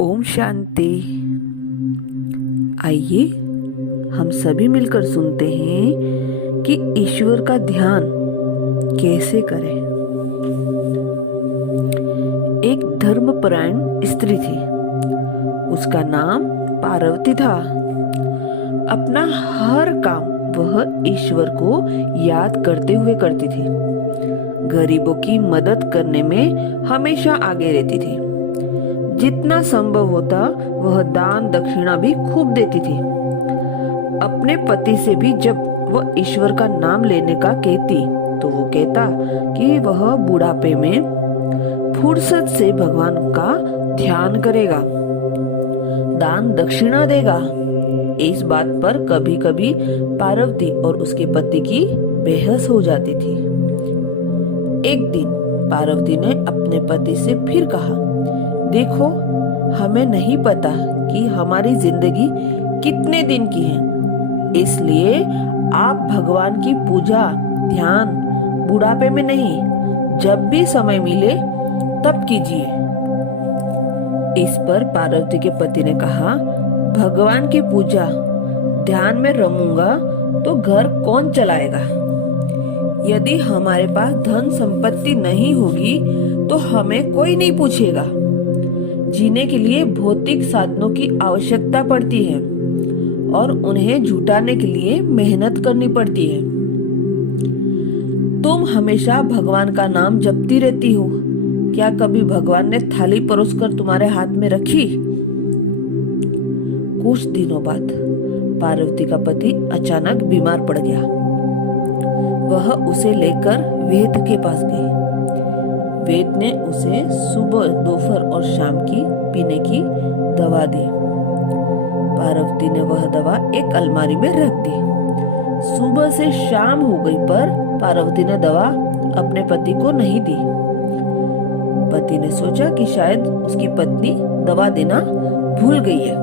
ओम शांति। आइए हम सभी मिलकर सुनते हैं कि ईश्वर का ध्यान कैसे करें। एक धर्मपरायण स्त्री थी। उसका नाम पार्वती था। अपना हर काम वह ईश्वर को याद करते हुए करती थी। गरीबों की मदद करने में हमेशा आगे रहती थी। जितना संभव होता वह दान दक्षिणा भी खूब देती थी। अपने पति से भी जब वह ईश्वर का नाम लेने का कहती तो वो कहता कि वह बुढ़ापे में फुर्सत से भगवान का ध्यान करेगा, दान दक्षिणा देगा। इस बात पर कभी कभी पार्वती और उसके पति की बहस हो जाती थी। एक दिन पार्वती ने अपने पति से फिर कहा, देखो, हमें नहीं पता कि हमारी जिंदगी कितने दिन की है, इसलिए आप भगवान की पूजा ध्यान बुढ़ापे में नहीं, जब भी समय मिले तब कीजिए। इस पर पार्वती के पति ने कहा, भगवान की पूजा ध्यान में रमूंगा तो घर कौन चलाएगा? यदि हमारे पास धन संपत्ति नहीं होगी तो हमें कोई नहीं पूछेगा। जीने के लिए भौतिक साधनों की आवश्यकता पड़ती है और उन्हें जुटाने के लिए मेहनत करनी पड़ती है। तुम हमेशा भगवान का नाम जपती रहती हो, क्या कभी भगवान ने थाली परोसकर तुम्हारे हाथ में रखी? कुछ दिनों बाद पार्वती का पति अचानक बीमार पड़ गया। वह उसे लेकर वेद के पास गई। वेद ने उसे सुबह, दोपहर और शाम की पीने की दवा दी। पार्वती ने वह दवा एक अलमारी में रख दी। सुबह से शाम हो गई पर पार्वती ने दवा अपने पति को नहीं दी। पति ने सोचा कि शायद उसकी पत्नी दवा देना भूल गई है।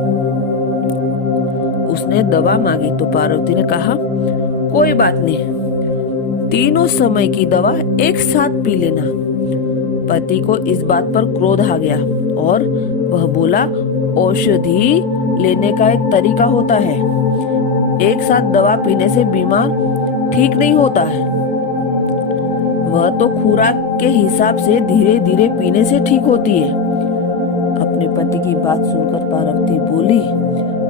उसने दवा मांगी तो पार्वती ने कहा, कोई बात नहीं, तीनों समय की दवा एक साथ पी लेना। पति को इस बात पर क्रोध आ गया और वह बोला, औषधि लेने का एक तरीका होता है, एक साथ दवा पीने से बीमार ठीक नहीं होता है। वह तो खुराक के हिसाब से धीरे धीरे पीने से ठीक होती है। अपने पति की बात सुनकर पार्वती बोली,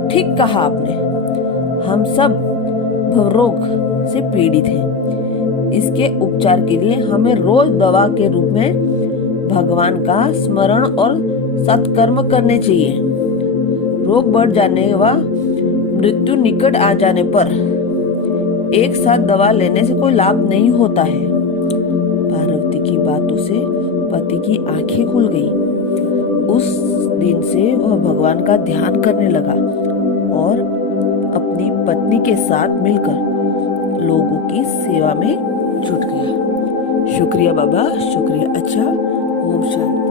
ठीक कहा आपने, हम सब रोग से पीड़ित हैं। इसके उपचार के लिए हमें रोज दवा के रूप में भगवान का स्मरण और सत्कर्म करने चाहिए। रोग बढ़ जाने व मृत्यु निकट आ जाने पर एक साथ दवा लेने से कोई लाभ नहीं होता है। पार्वती की बातों से पति की आंखें खुल गई। उस दिन से वह भगवान का ध्यान करने लगा और अपनी पत्नी के साथ मिलकर लोगों की सेवा में जुट गया। शुक्रिया बाबा, शुक्रिया। अच्छा, ओम शांति।